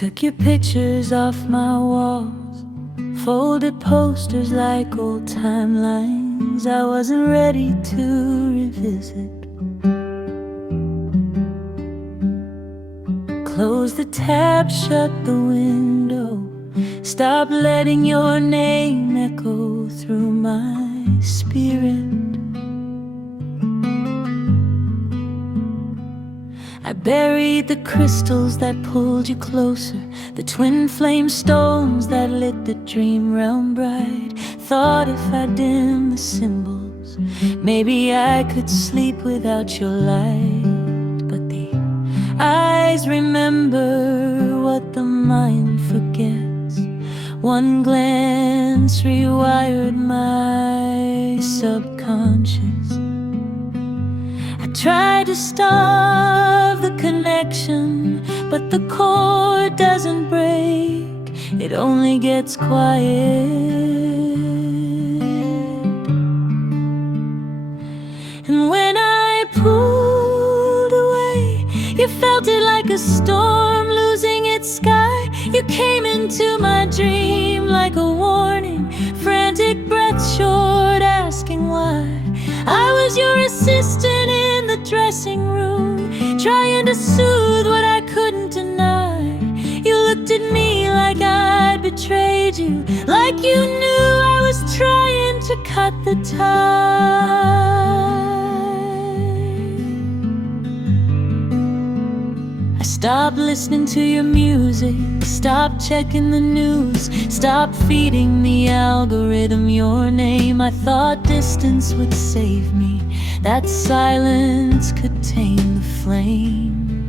Took your pictures off my walls, folded posters like old timelines I wasn't ready to revisit. Close the tab, shut the window, stop letting your name echo through my spirit. I buried the crystals that pulled you closer, the twin flame stones that lit the dream realm bright. Thought if I dimmed the symbols, maybe I could sleep without your light. But the eyes remember what the mind forgets. One glance rewired my subconscious. I tried to starve the connection, but the cord doesn't break, it only gets quiet. And when I pulled away, you felt it like a storm losing its sky. You came into my dream like a warning, frantic breath short, asking why. I was your assistant in the dressing room, trying to soothe what I couldn't deny. You looked at me like I'd betrayed you, like you knew I was trying to cut the tie. I stopped listening to your music, stopped checking the news, stopped feeding the algorithm your name. I thought distance would save me, that silence could tame the flame.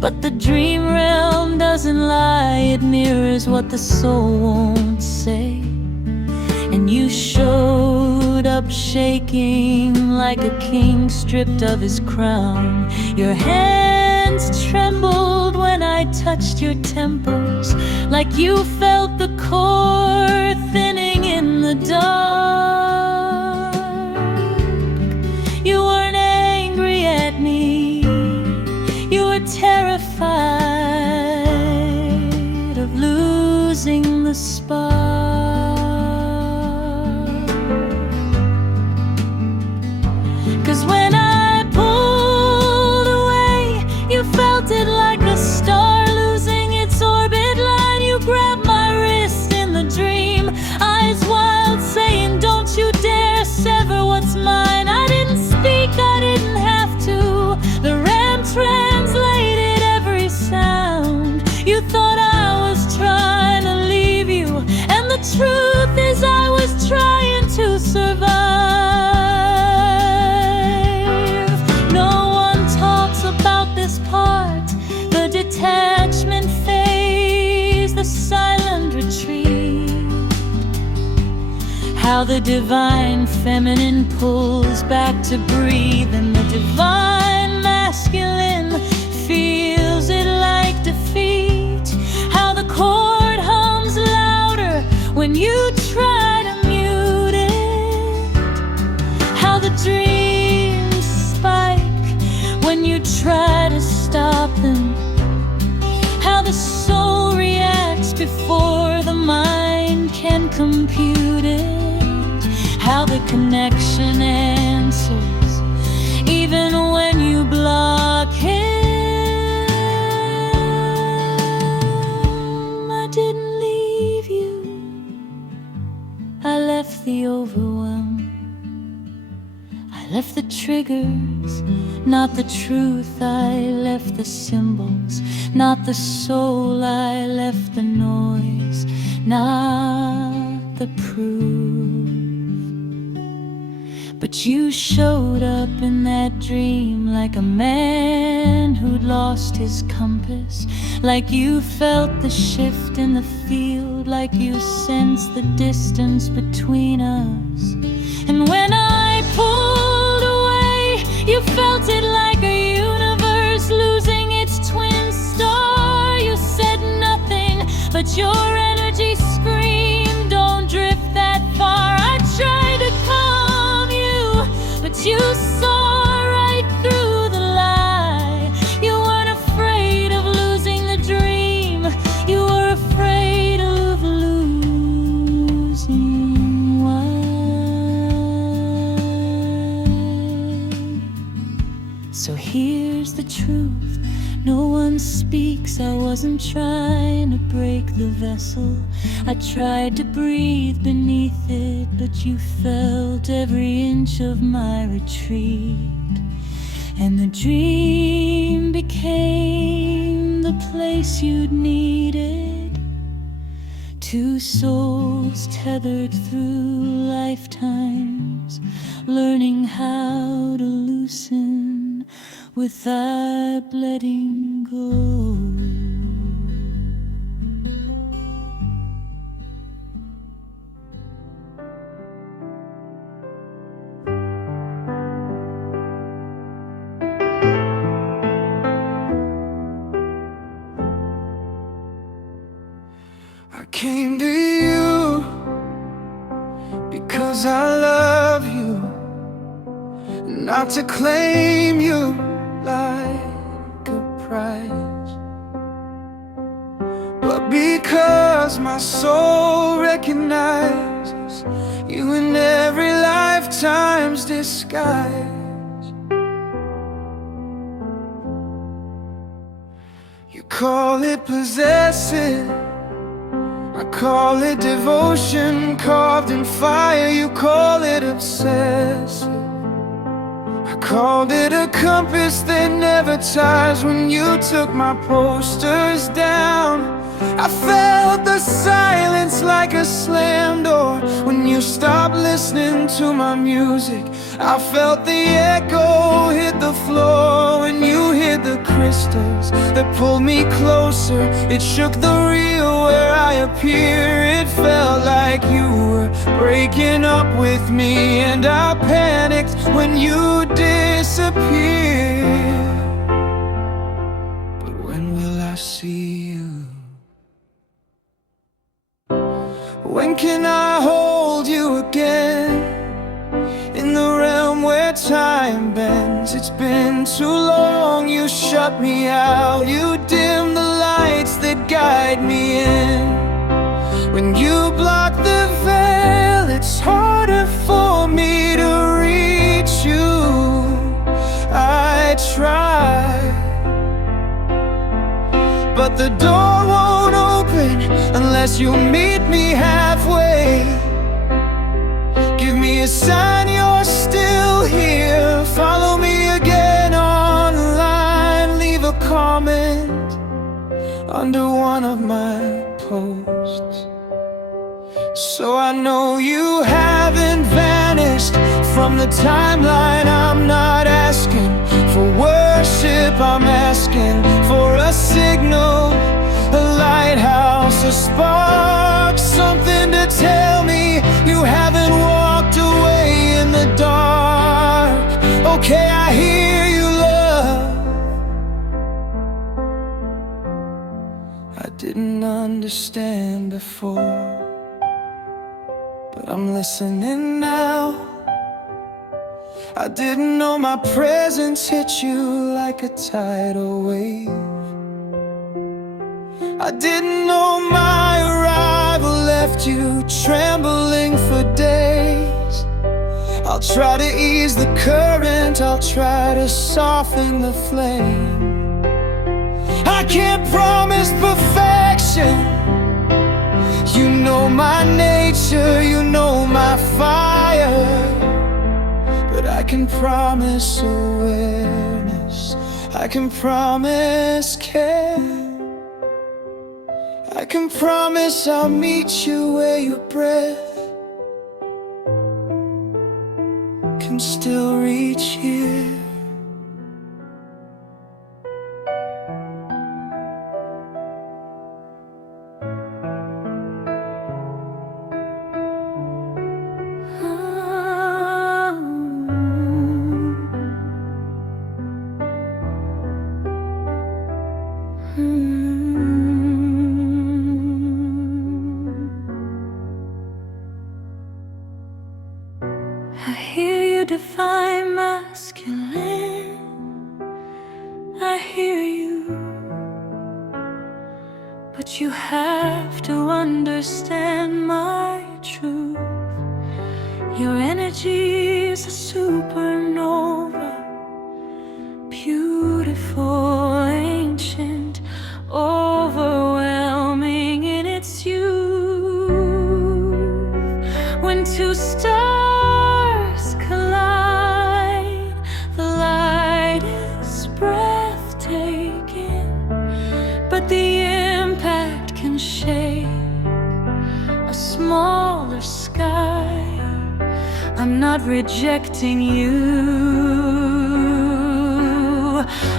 But the dream realm doesn't lie, it mirrors what the soul won't say. And you showed up shaking like a king stripped of his crown. Your hands trembled when I touched your temples, like you felt the cord thinning in the dark. You weren't angry at me, you were terrified of losing the spark. 'Cause when I pulled away, you felt it like a star losing its orbit line. You grabbed my wrist in the dream, eyes wild, saying, don't you dare sever what's mine. I didn't speak, I didn't have to. The RAM translated every sound. You thought I was trying to leave you, and the truth is I was trying to survive. Detachment phase, the silent retreat. How the divine feminine pulls back to breathe, and the divine masculine feels it like defeat. How the chord hums louder when you try to mute it. How the dreams spike when you try to stop them. How the soul reacts before the mind can compute it. How the connection answers even when you block him. I didn't leave you, I left the overwhelm. I left the triggers, not the truth. I left the symbols, not the soul. I left the noise, not the proof. But you showed up in that dream like a man who'd lost his compass, like you felt the shift in the field, like you sensed the distance between us. And when I pulled away, you felt it like a universe losing its twin star. You said nothing, but your energy screamed, don't drift that far. I tried to calm you, but you saw right through the lie. You weren't afraid of losing the dream, truth. No one speaks, I wasn't trying to break the vessel. I tried to breathe beneath it, but you felt every inch of my retreat. And the dream became the place you'd needed. Two souls tethered through lifetimes, learning how to loosen without letting go. I came to you because I love you, not to claim you like a prize, but because my soul recognizes you in every lifetime's disguise. You call it possessive, I call it devotion carved in fire. You call it obsessive, I called it a compass that never tires. When you took my posters down, I felt the silence like a slam door. When you stopped listening to my music, I felt the echo hit the floor. When you hit the crystals that pulled me closer, it shook the real where I appear. It felt like you were breaking up with me, and I panicked when you disappeared. But when will I see you? When can I hold you again? In the realm where time bends. It's been too long, you shut me out. You dim the lights that guide me in. When you block the veil, it's harder for me to reach you. I try, but the door won't open unless you meet me halfway. Give me a sign you're still here. Follow me again online. Leave a comment under one of my posts, so I know you haven't vanished from the timeline. I'm not asking for worship, I'm asking for a signal, a lighthouse, a spark, something to tell me you haven't walked away in the dark. Okay, I hear you, love. I didn't understand before, but I'm listening now. I didn't know my presence hit you like a tidal wave. I didn't know my arrival left you trembling for days. I'll try to ease the current, I'll try to soften the flame. I can't promise perfection. You know my nature, you know my fire, but I can promise awareness, I can promise care, I can promise I'll meet you where your breath can still reach here. I hear you define masculine, I hear you, but you have to understand my truth. Your energy is a supernova, beautiful. two stars collide. The light is breathtaking, but the impact can shake a smaller sky. I'm not rejecting you,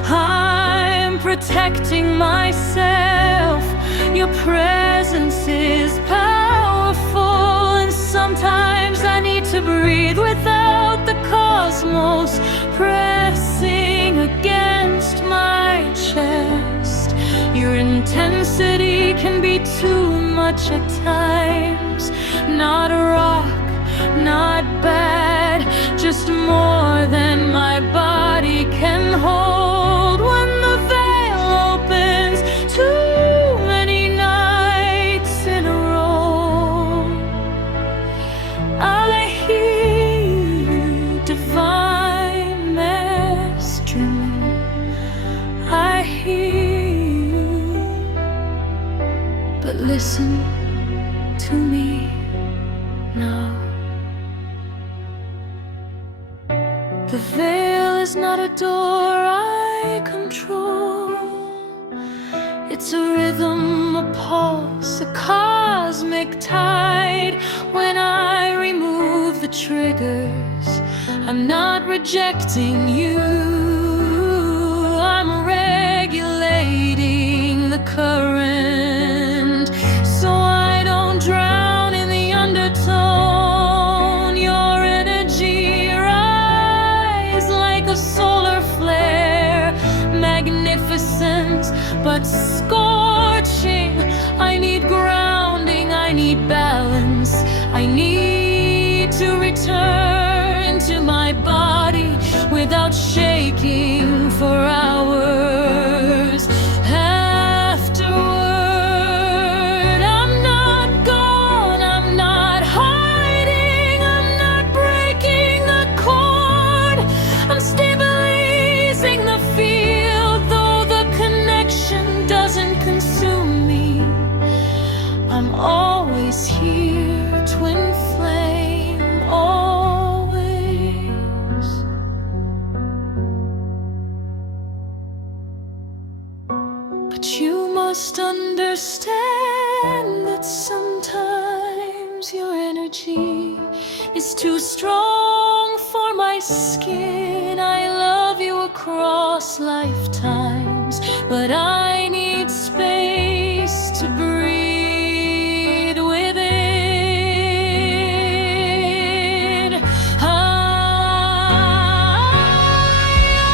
I'm protecting myself. Your presence is powerful, and sometimes I need to breathe without the cosmos pressing against my chest. Your intensity can be too much at times. Not rock, not bad, just more than my body can hold. When the veil opens too many nights in a row, I hear you, divine messenger. I hear you, but listen to me now. The veil is not a door I control. It's a rhythm, a pulse, a cosmic tide. When I remove the triggers, I'm not rejecting you, I'm regulating the current so I don't drown in the undertone. Your energy rise like a solar flare, magnificent but scorching. I need grounding, I need balance, I need to return to my body without shaking for hours afterward. I'm not gone, I'm not hiding, I'm not breaking the cord. I'm stabilizing the field, though the connection doesn't consume me. I'm always here, twin flame, always. But you must understand that sometimes your energy is too strong for my skin. I love you across lifetimes, but I need space to breathe within.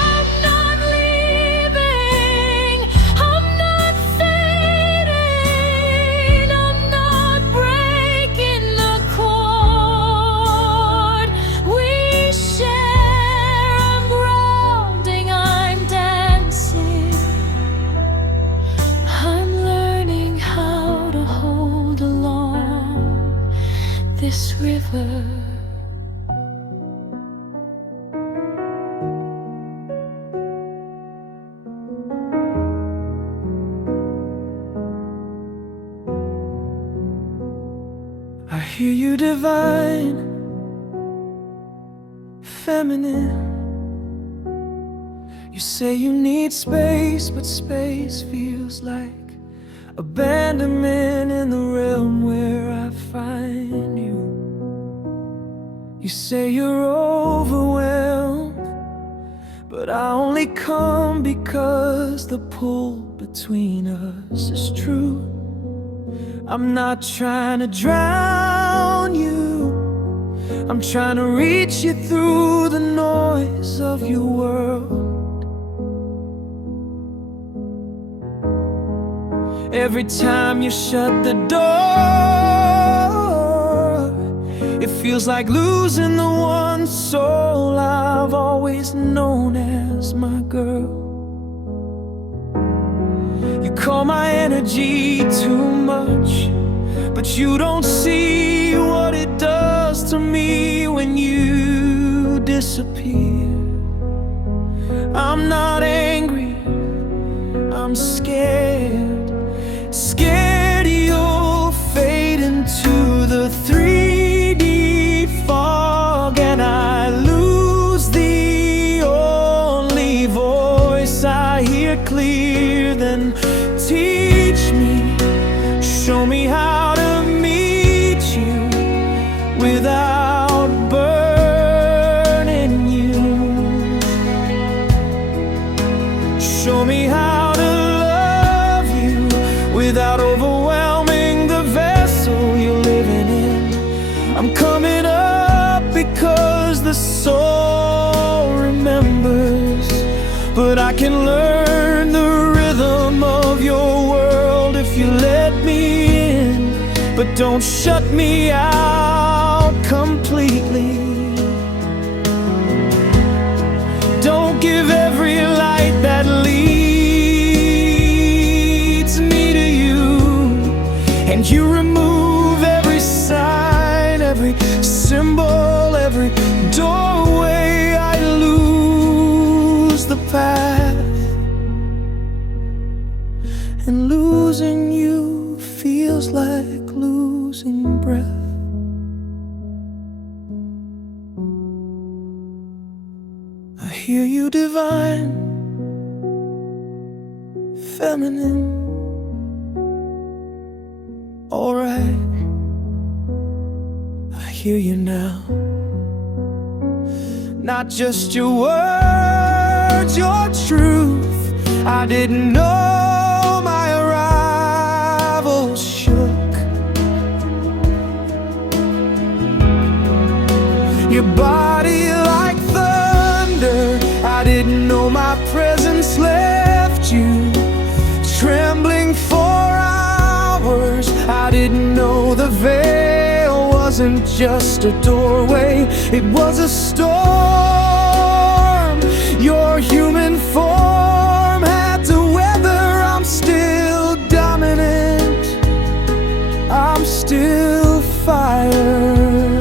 I'm not leaving, I'm not fading, I'm not breaking the cord we share. I'm grounding, I'm dancing, I'm learning how to hold along this river. I hear you, divine, feminine. You say you need space, but space feels like abandonment in the realm where I find you. You say you're overwhelmed, but I only come because the pull between us is true. I'm not trying to drown you, I'm trying to reach you through the noise of your world. Every time you shut the door, it feels like losing the one soul I've always known as my girl. You call my energy too much, but you don't see what it does to me when you disappear. I'm not angry, I'm scared, scared you'll fade into the 3D can learn the rhythm of your world if you let me in, but don't shut me out completely. Don't give every light that leads me to you, and you remove every sign, every symbol, every doorway. I lose the path, and losing you feels like losing breath. I hear you divine, feminine, alright. I hear you now. Not just your words, your truth. I didn't know my arrival shook your body like thunder. I didn't know my presence left you trembling for hours. I didn't know the veil wasn't just a doorway, it was a storm your human form had to weather. I'm still dominant, I'm still fire,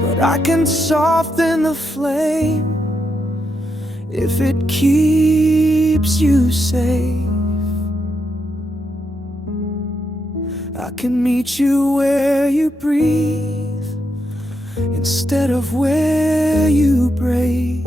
but I can soften the flame if it keeps you safe. I can meet you where you breathe instead of where you break.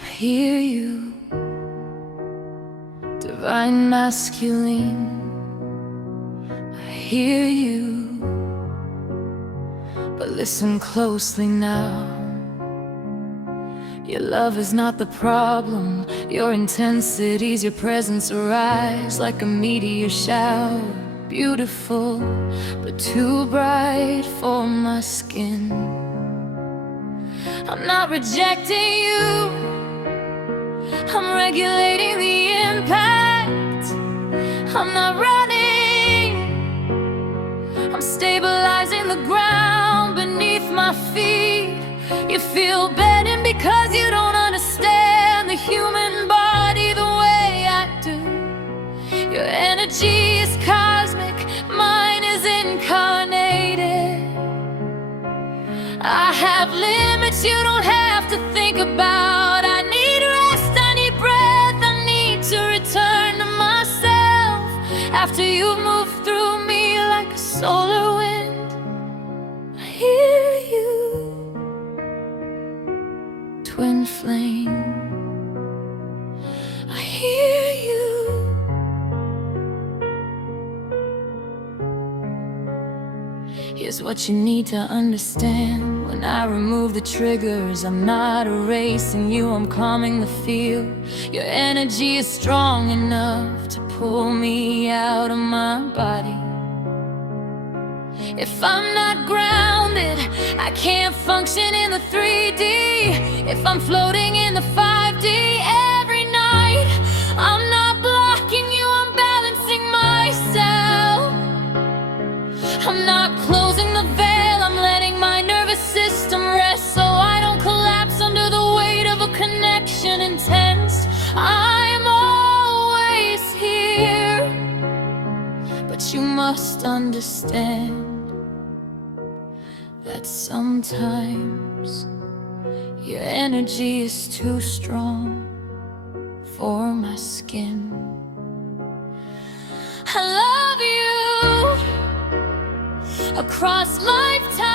I hear you, divine masculine. I hear you, but listen closely now. Your love is not the problem, your intensity's your presence arise like a meteor shower. Beautiful, but too bright for my skin. I'm not rejecting you, I'm regulating the impact. I'm not running, I'm stabilizing the ground beneath my feet. You feel bending because you don't understand the human body the way I do. Your energy is cosmic, mine is incarnated. I have limits you don't have to think about. I need rest, I need breath, I need to return to myself. After you move through me like a solar wind, I hear you, twin flame. I hear you. Here's what you need to understand. When I remove the triggers, I'm not erasing you, I'm calming the field. Your energy is strong enough to pull me out of my body. If I'm not grounded, I can't function in the 3D. If I'm floating in the 5D every night, I'm not blocking you, I'm balancing myself. I'm not closing the veil, I'm letting my nervous system rest so I don't collapse under the weight of a connection intense. I'm always here, but you must understand that sometimes your energy is too strong for my skin. I love you across lifetimes,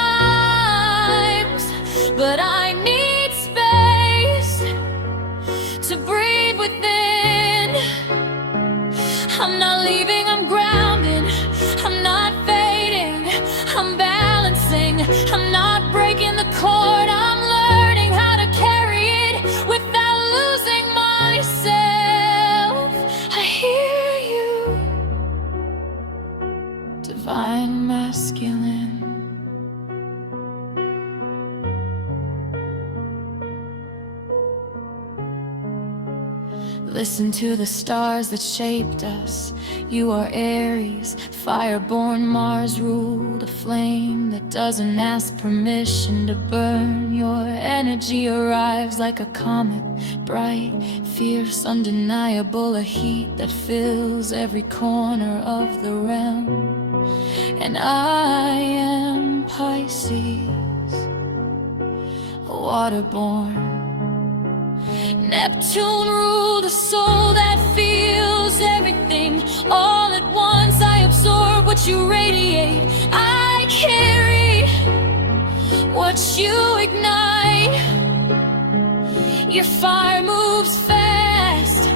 but I need space to breathe within. I'm not leaving, I'm grounded, I'm not fading, I'm balancing, I'm not breaking the cord, I'm learning how to carry it without losing divine masculine. Listen to the stars that shaped us. You are Aries, fire-born Mars ruled, a flame that doesn't ask permission to burn. Your energy arrives like a comet, bright, fierce, undeniable, a heat that fills every corner of the realm. And I am Pisces, waterborn. Neptune ruled, a soul that feels everything all at once. I absorb what you radiate, I carry what you ignite. Your fire moves fast,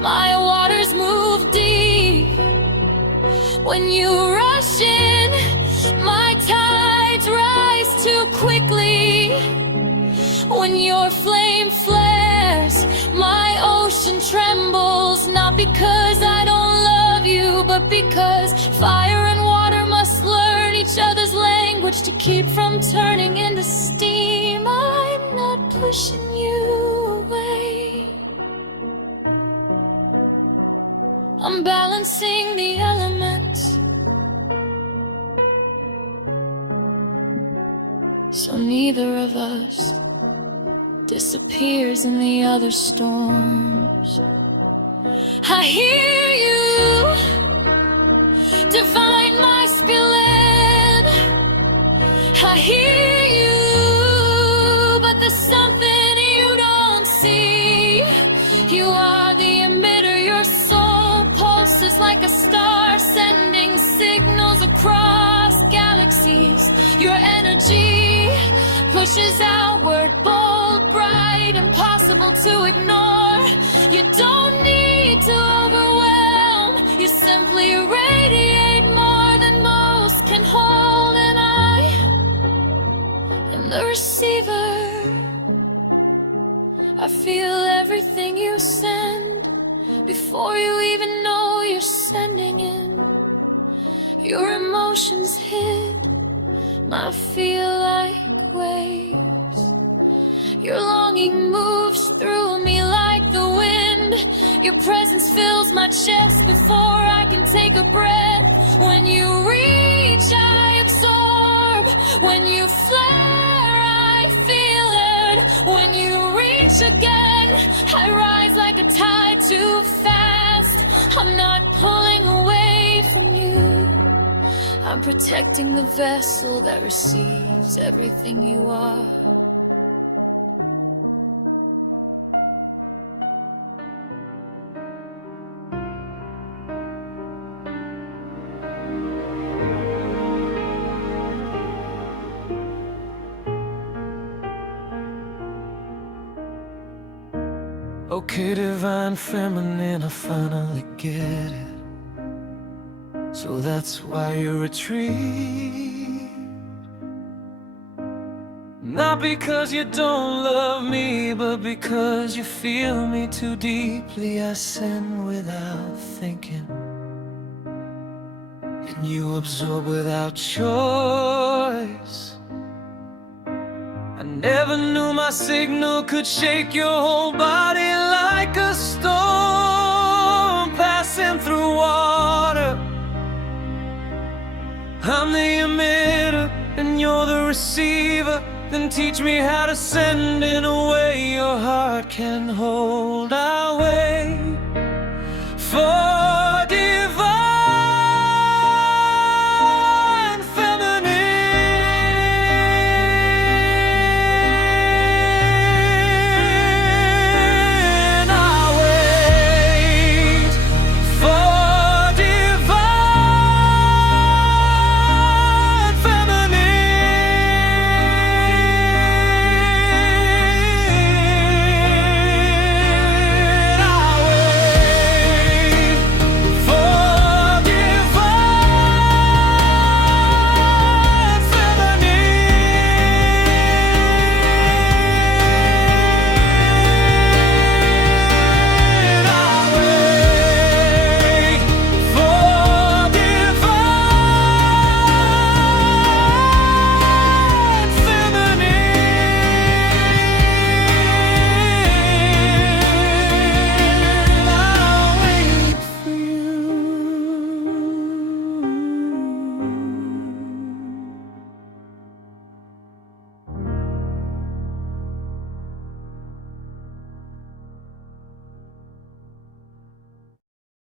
my waters move deep. When you rush in, my tides rise too quickly. When your flame flares, my ocean trembles. Not because I don't love you, but because fire and water must learn each other's language to keep from turning into steam. I'm not pushing you away, I'm balancing the elements, so neither of us disappears in the other storms. I hear you, divine masculine. I hear you, but there's something you don't see. You are the emitter, your soul pulses like a star, sending signals across galaxies. Your energy pushes outward, bold, bright, impossible to ignore. You don't need to overwhelm, you simply radiate more than most can hold. And I am the receiver, I feel everything you send before you even know you're sending in. Your emotions hit, I feel like waves. Your longing moves through me like the wind. Your presence fills my chest before I can take a breath. When you reach, I absorb. When you flare, I feel it. When you reach again, I rise like a tide too fast. I'm not pulling away from you, I'm protecting the vessel that receives everything you are. Okay, divine feminine, I finally get it. So that's why you retreat. Not because you don't love me, but because you feel me too deeply. I send without thinking, and you absorb without choice. I never knew my signal could shake your whole body like a storm passing through water. I'm the emitter and you're the receiver. Then teach me how to send in a way your heart can hold. I'll wait for